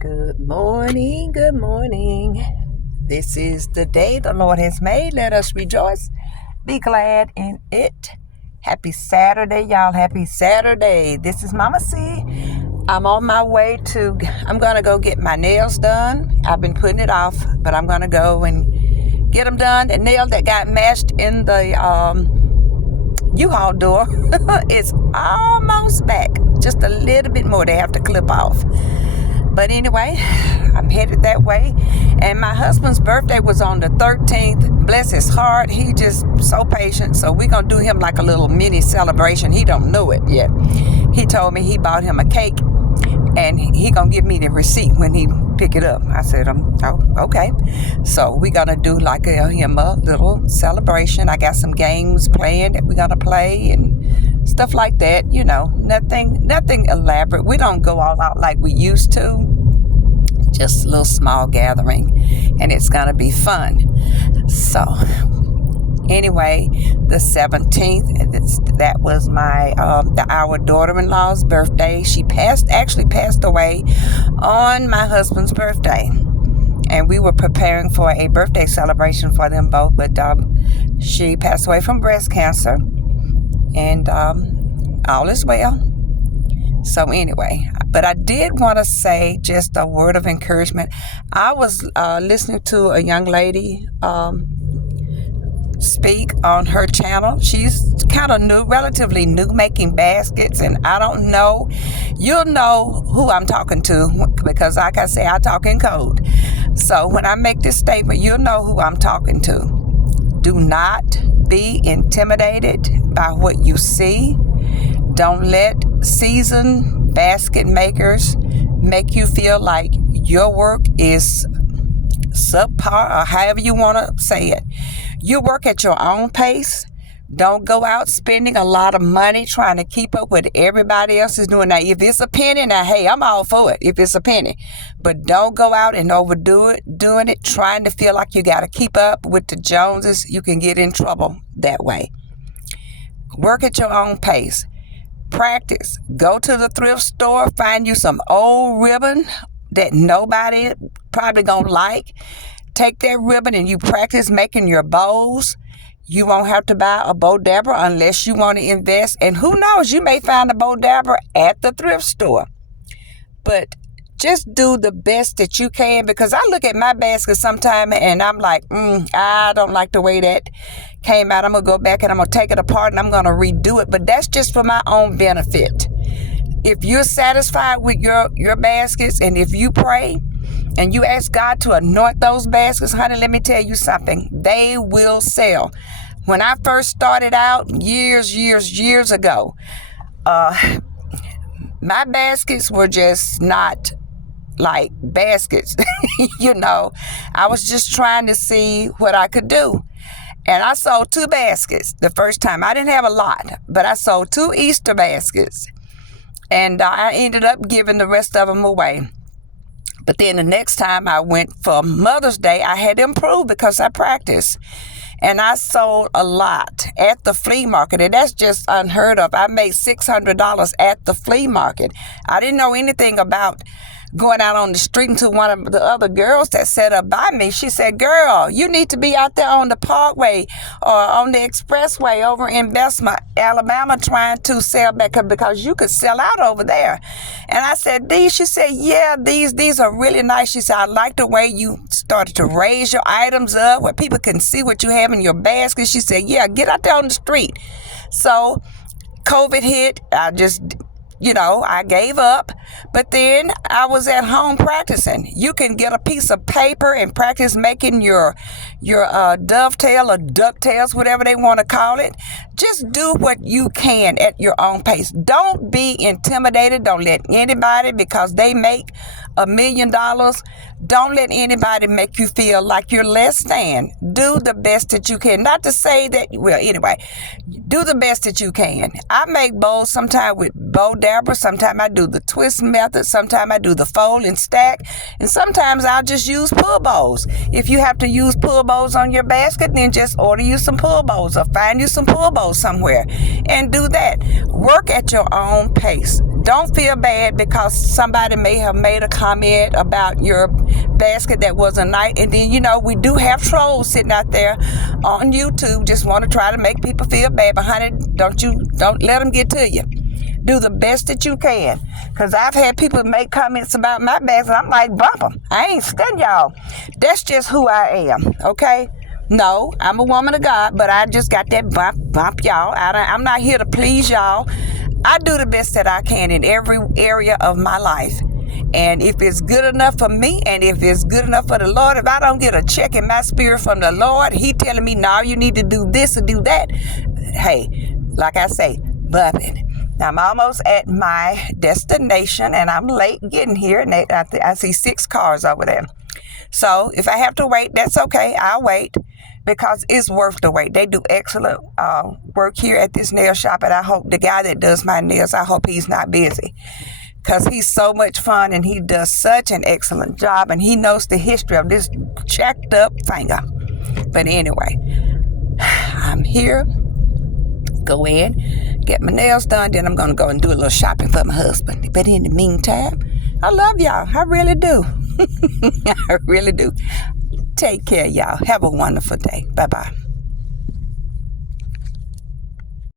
Good morning, good morning. This is the day the Lord has made. Let us rejoice, be glad in it. Happy Saturday, y'all. Happy Saturday. This is Mama C. I'm on my way I'm going to go get my nails done. I've been putting it off, but I'm going to go and get them done. The nail that got mashed in the U-Haul door is almost back. Just a little bit more they have to clip off. But anyway, I'm headed that way. And my husband's birthday was on the 13th. Bless his heart. He just so patient. So we're going to do him like a little mini celebration. He don't know it yet. He told me he bought him a cake and he going to give me the receipt when he pick it up. I said, oh, okay. So we're going to do like him a little celebration. I got some games planned that we're going to play and stuff like that, nothing elaborate. We don't go all out like we used to. Just a little small gathering, and it's gonna be fun. So, anyway, the 17th, that was our daughter-in-law's birthday. She actually passed away on my husband's birthday, and we were preparing for a birthday celebration for them both. But she passed away from breast cancer. And all is well. So anyway, but I did want to say just a word of encouragement. I was listening to a young lady speak on her channel. She's kind of new, relatively new, making baskets. And I don't know, you'll know who I'm talking to because like I say, I talk in code. So when I make this statement, you'll know who I'm talking to. Do not be intimidated by what you see. Don't let seasoned basket makers make you feel like your work is subpar or however you want to say it. You work at your own pace. Don't go out spending a lot of money trying to keep up with everybody else is doing. Now, if it's a penny, now, hey, I'm all for it if it's a penny. But don't go out and overdo it, doing it, trying to feel like you got to keep up with the Joneses. You can get in trouble that way. Work at your own pace. Practice. Go to the thrift store, find you some old ribbon that nobody probably gonna like. Take that ribbon and you practice making your bows. You won't have to buy a Bo Dabber unless you want to invest. And who knows, you may find a Bo Dabber at the thrift store. But just do the best that you can, because I look at my basket sometime and I'm like, I don't like the way that came out. I'm going to go back and I'm going to take it apart and I'm going to redo it. But that's just for my own benefit. If you're satisfied with your baskets and if you pray and you ask God to anoint those baskets, honey, let me tell you something. They will sell. When I first started out years ago, my baskets were just not like baskets. I was just trying to see what I could do. And I sold 2 baskets the first time. I didn't have a lot, but I sold 2 Easter baskets. And I ended up giving the rest of them away. But then the next time I went for Mother's Day, I had improved because I practiced. And I sold a lot at the flea market. And that's just unheard of. I made $600 at the flea market. I didn't know anything about going out on the street until one of the other girls that sat up by me, she said, girl, you need to be out there on the Parkway or on the Expressway over in Bessemer, Alabama, trying to sell back because you could sell out over there. And I said, these? She said, yeah, these are really nice. She said, I like the way you started to raise your items up where people can see what you have in your basket. She said, yeah, get out there on the street. So COVID hit. I gave up, but then I was at home practicing. You can get a piece of paper and practice making your dovetail or ducktails, whatever they want to call it. Just do what you can at your own pace. Don't be intimidated. Don't let anybody, because they make $1 million, don't let anybody make you feel like you're less than. Do the best that you can. Not to say that, do the best that you can. I make bowls sometimes with Bo Dabber. Sometimes I do the twist method. Sometimes I do the fold and stack. And sometimes I'll just use pull bowls. If you have to use pull bows on your basket, then just order you some pull bows or find you some pull bows somewhere and do that. Work at your own pace. Don't feel bad because somebody may have made a comment about your basket that wasn't nice. And then, we do have trolls sitting out there on YouTube just want to try to make people feel bad. But honey, don't let them get to you. Do the best that you can. Because I've had people make comments about my bags and I'm like, bump them. I ain't studying y'all. That's just who I am, okay? No, I'm a woman of God, but I just got that bump y'all. I'm not here to please y'all. I do the best that I can in every area of my life. And if it's good enough for me and if it's good enough for the Lord, if I don't get a check in my spirit from the Lord, He telling me, no, you need to do this or do that. Hey, like I say, bump it. Now, I'm almost at my destination and I'm late getting here. And I see 6 cars over there. So if I have to wait, that's okay. I'll wait because it's worth the wait. They do excellent work here at this nail shop. And I hope the guy that does my nails, I hope he's not busy because he's so much fun and he does such an excellent job. And he knows the history of this jacked up finger. But anyway, I'm here. Go in, get my nails done, then I'm going to go and do a little shopping for my husband. But in the meantime, I love y'all. I really do. I really do. Take care, y'all. Have a wonderful day. Bye-bye.